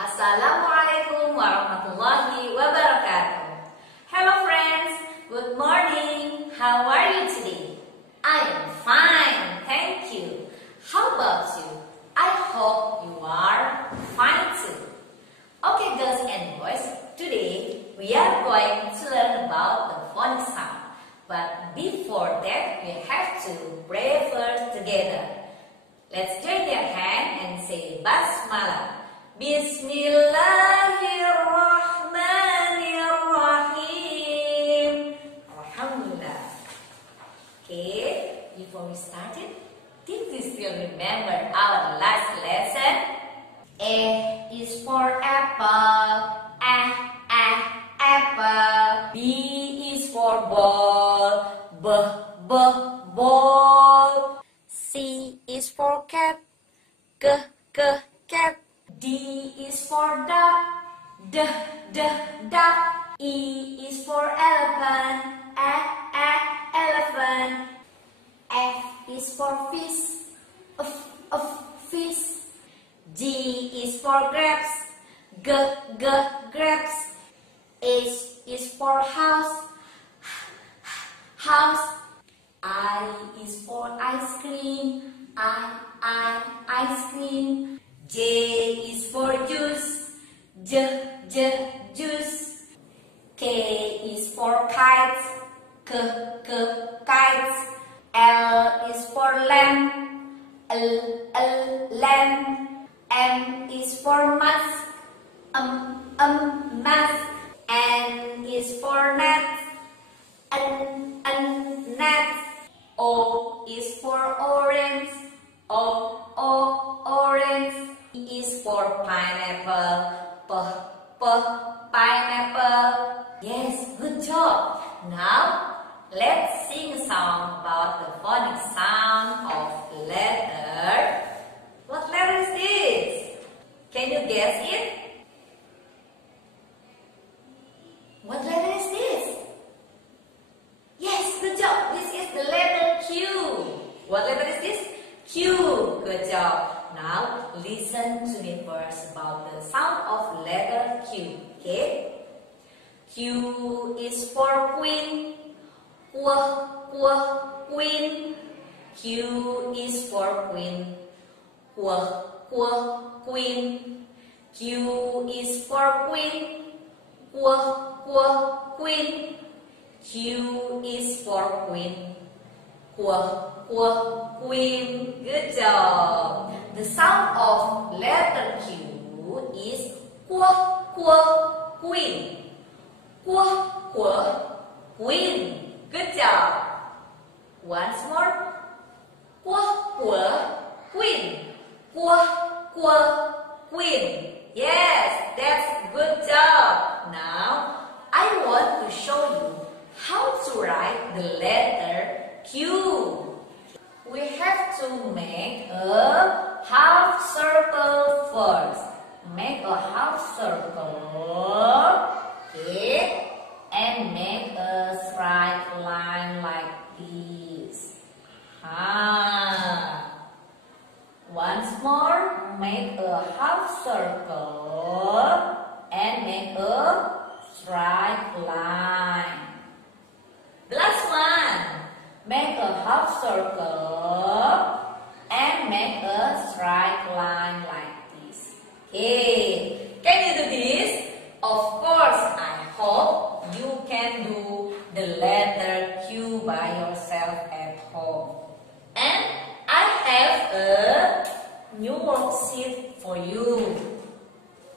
Assalamualaikum warahmatullahi wabarakatuh. Hello friends, good morning. How are you today? I am fine, thank you. How about you? I hope you are fine too. Okay girls and boys, today we are going to learn about the phonic sound. But before that, we have to pray first together. Let's join your hand and say Basmalah. Bismillahirrahmanirrahim. Alhamdulillah. Okay, before we started, did you still remember our last lesson? A is for apple. Apple. B is for ball. Ball. C is for cat. Cat. D is for duck. Duck. E is for elephant. Elephant. F is for fish. Fish. G is for grapes. Grapes. H is for house. I is for ice cream. Ice cream. J is for juice. Juice. K is for kites. Kites. L is for lamb. Lamb. M is for mask. Mask. N is for net. Net. O is for orange. Orange. E is for pineapple. Pineapple. Yes, good job. Now, let's sing a song about the phonic sound of letter. What letter is this? Can you guess it? What letter is this? Yes, good job. This is the letter Q. What letter is this? Q. Good job. Now, listen to me first about the sound of letter Q. Okay? Q is for queen. Queen. Q is for queen. Queen. Q is for queen. Queen. Q is for queen. Queen. Good job. The sound of letter Q is queen. Queen. Good job. Once more. Queen. Queen. Yes, that's good job. Now, I want to show you how to write the letter Q. We have to make a half circle first. Make a half circle. Okay. And make a straight line like this. Once more, make a half circle and make a straight line. The last one, make a half circle and make a straight line like this. Okay, can you do this? Of course, I hope you can do the letter Q by yourself at home. And I have a new worksheet for you.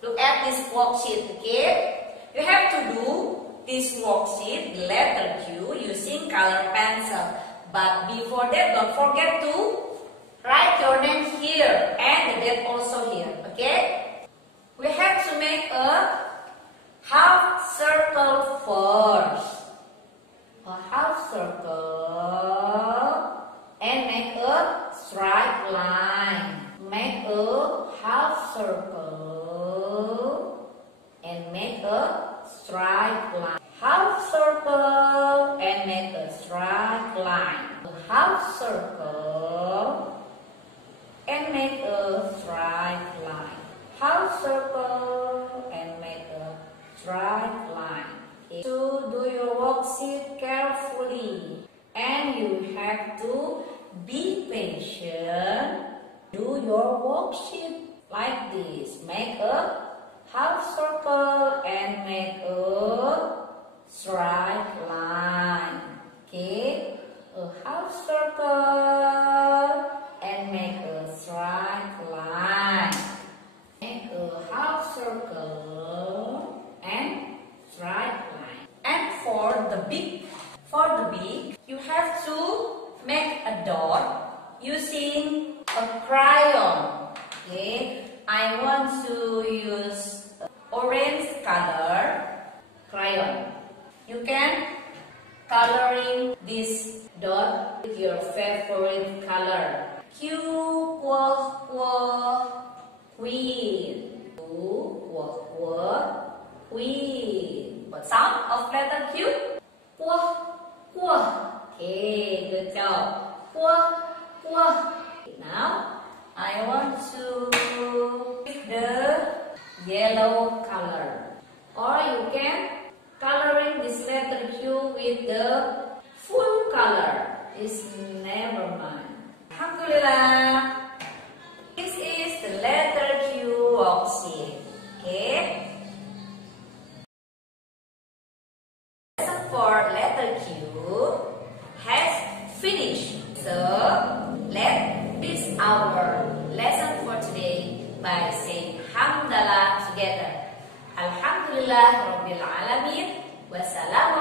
Look at this worksheet, okay? You have to do this worksheet, the letter Q, using color pencil. But before that, don't forget to write your name here and the date also here, okay? We have to make a half circle first. A half circle and make a straight line. Make a half circle and make a straight line. Half circle and make a straight line. Half circle and make a straight line. half circle and make a straight line. Okay. So do your worksheet carefully, and you have to be patient. Do your worksheet like this. Make a half circle and make a straight line. Okay, a half circle and make a straight line. Make a half circle and straight line. And for the beak, you have to make a dot using a crayon. Okay, I want to use orange color crayon. You can coloring this dot with your favorite color. Q, queen. Queen. What sound of letter Q? Okay, good job. Now I want to pick the yellow color, or you can coloring this letter Q with the full color. It's never mind. Alhamdulillah. This is the letter Q worksheet. Okay. Lesson for letter Q has finished. So let's finish our lesson for today by saying Alhamdulillah together. Alhamdulillah Rabbil Alamin. Wassalamu